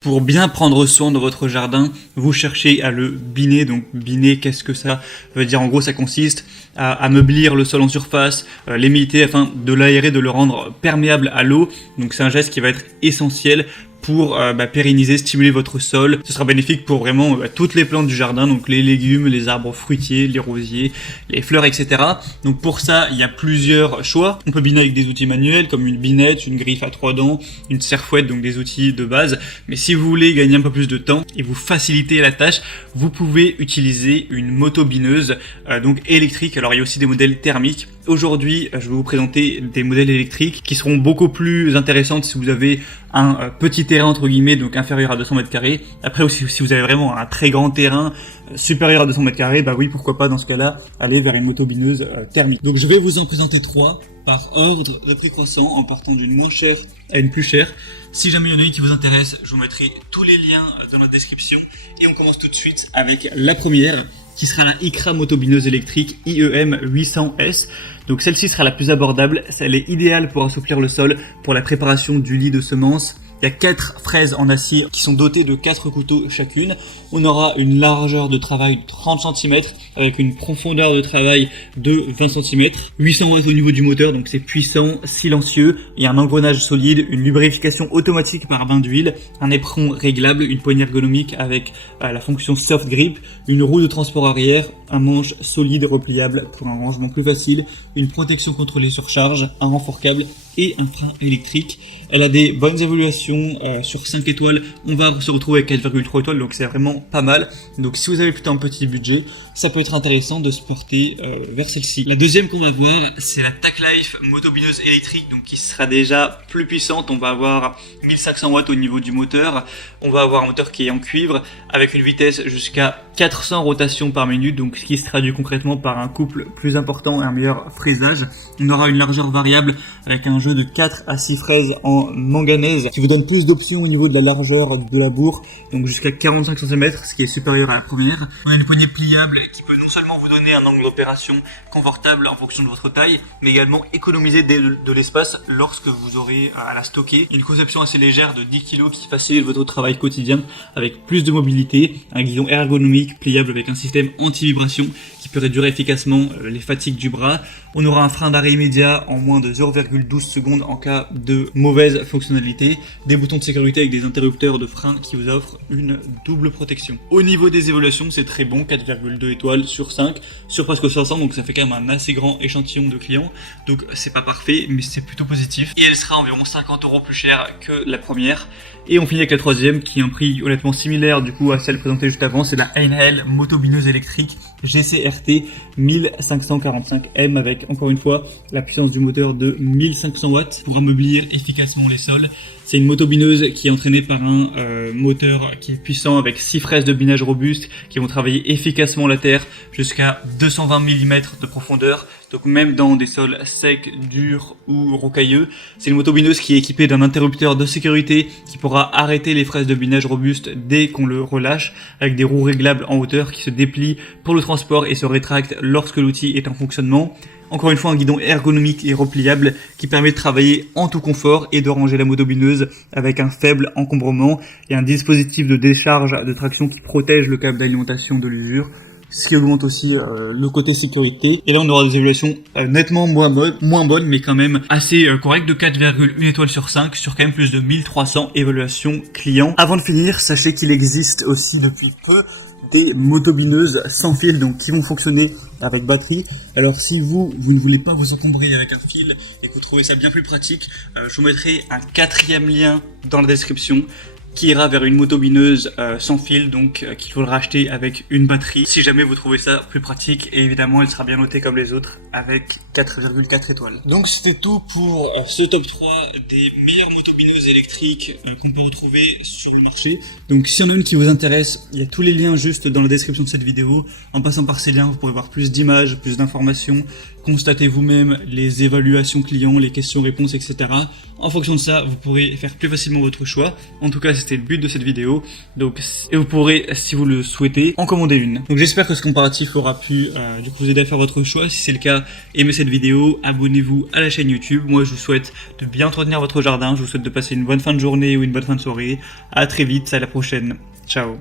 Pour bien prendre soin de votre jardin, vous cherchez à le biner. Donc biner, qu'est-ce que ça veut dire? En gros, ça consiste à ameublir le sol en surface, l'émietter afin de l'aérer, de le rendre perméable à l'eau. Donc c'est un geste qui va être essentiel pour pérenniser, stimuler votre sol. Ce sera bénéfique pour vraiment toutes les plantes du jardin, donc les légumes, les arbres fruitiers, les rosiers, les fleurs, etc. Donc pour ça, il y a plusieurs choix. On peut biner avec des outils manuels comme une binette, une griffe à 3 dents, une serfouette, donc des outils de base. Mais si vous voulez gagner un peu plus de temps et vous faciliter la tâche, vous pouvez utiliser une motobineuse donc électrique. Alors il y a aussi des modèles thermiques. Aujourd'hui, je vais vous présenter des modèles électriques qui seront beaucoup plus intéressantes si vous avez un petit terrain entre guillemets, donc inférieur à 200 mètres carrés. Après aussi, si vous avez vraiment un très grand terrain supérieur à 200 mètres carrés, bah oui, pourquoi pas dans ce cas-là aller vers une motobineuse thermique. Donc je vais vous en présenter 3 par ordre de prix croissant en partant d'une moins chère à une plus chère. Si jamais il y en a une qui vous intéresse, je vous mettrai tous les liens dans la description et on commence tout de suite avec la première qui sera la ICRA motobineuse électrique IEM 800S. Donc celle-ci sera la plus abordable, elle est idéale pour assouplir le sol, pour la préparation du lit de semences. Il y a 4 fraises en acier qui sont dotées de 4 couteaux chacune. On aura une largeur de travail de 30 cm avec une profondeur de travail de 20 cm. 800 watts au niveau du moteur, donc c'est puissant, silencieux. Il y a un engrenage solide, une lubrification automatique par bain d'huile, un éperon réglable, une poignée ergonomique avec la fonction soft grip, une roue de transport arrière, un manche solide repliable pour un rangement plus facile, une protection contre les surcharges, un renfort câble et un frein électrique. Elle a des bonnes évaluations sur 5 étoiles. On va se retrouver avec 4,3 étoiles, donc c'est vraiment pas mal. Donc si vous avez plutôt un petit budget, ça peut être intéressant de se porter vers celle-ci. La deuxième qu'on va voir, c'est la TacLife motobineuse électrique, donc qui sera déjà plus puissante. On va avoir 1500 watts au niveau du moteur. On va avoir un moteur qui est en cuivre avec une vitesse jusqu'à 400 rotations par minute, donc ce qui se traduit concrètement par un couple plus important et un meilleur fraisage. On aura une largeur variable avec un jeu de 4 à 6 fraises en manganèse qui vous donne plus d'options au niveau de la largeur de la bourre, donc jusqu'à 45 cm, ce qui est supérieur à la première. On a une poignée pliable qui peut non seulement vous donner un angle d'opération confortable en fonction de votre taille, mais également économiser de l'espace lorsque vous aurez à la stocker. Une conception assez légère de 10 kg qui facilite votre travail quotidien avec plus de mobilité, un guidon ergonomique pliable avec un système anti-vibration qui peut réduire efficacement les fatigues du bras. On aura un frein d'arrêt immédiat en moins de 0,12 secondes en cas de mauvaise fonctionnalité, des boutons de sécurité avec des interrupteurs de frein qui vous offrent une double protection. Au niveau des évaluations, c'est très bon, 4,2 étoiles sur 5, sur presque 500, donc ça fait quand même un assez grand échantillon de clients, donc c'est pas parfait, mais c'est plutôt positif. Et elle sera environ 50 € plus chère que la première. Et on finit avec la troisième, qui est un prix honnêtement similaire du coup à celle présentée juste avant, c'est la Einhell motobineuse électrique GCRT 1545M avec encore une fois la puissance du moteur de 1500 watts pour ameublir efficacement les sols. C'est une motobineuse qui est entraînée par un moteur qui est puissant avec 6 fraises de binage robustes qui vont travailler efficacement la terre jusqu'à 220 mm de profondeur. Donc même dans des sols secs, durs ou rocailleux. C'est une motobineuse qui est équipée d'un interrupteur de sécurité qui pourra arrêter les fraises de binage robustes dès qu'on le relâche, avec des roues réglables en hauteur qui se déplient pour le transport et se rétractent lorsque l'outil est en fonctionnement. Encore une fois, un guidon ergonomique et repliable qui permet de travailler en tout confort et de ranger la motobineuse avec un faible encombrement et un dispositif de décharge de traction qui protège le câble d'alimentation de l'usure, ce qui augmente aussi le côté sécurité. Et là, on aura des évaluations nettement moins bonnes, mais quand même assez correctes, de 4,1 étoiles sur 5, sur quand même plus de 1300 évaluations clients. Avant de finir, sachez qu'il existe aussi depuis peu des motobineuses sans fil, donc qui vont fonctionner avec batterie. Alors si vous ne voulez pas vous encombrer avec un fil et que vous trouvez ça bien plus pratique, je vous mettrai un 4e lien dans la description qui ira vers une motobineuse sans fil, donc qu'il faudra acheter avec une batterie si jamais vous trouvez ça plus pratique, et évidemment elle sera bien notée comme les autres avec 4,4 étoiles. Donc c'était tout pour ce top 3 des meilleures motobineuses électriques qu'on peut retrouver sur le marché. Donc s'il y en a une qui vous intéresse, il y a tous les liens juste dans la description de cette vidéo. En passant par ces liens, vous pourrez voir plus d'images, plus d'informations constatez vous-même les évaluations clients, les questions-réponses, etc. En fonction de ça, vous pourrez faire plus facilement votre choix. En tout cas, c'était le but de cette vidéo. Donc, et vous pourrez, si vous le souhaitez, en commander une. Donc j'espère que ce comparatif aura pu du coup vous aider à faire votre choix. Si c'est le cas, aimez cette vidéo, abonnez-vous à la chaîne YouTube. Moi, je vous souhaite de bien entretenir votre jardin. Je vous souhaite de passer une bonne fin de journée ou une bonne fin de soirée. À très vite, à la prochaine. Ciao.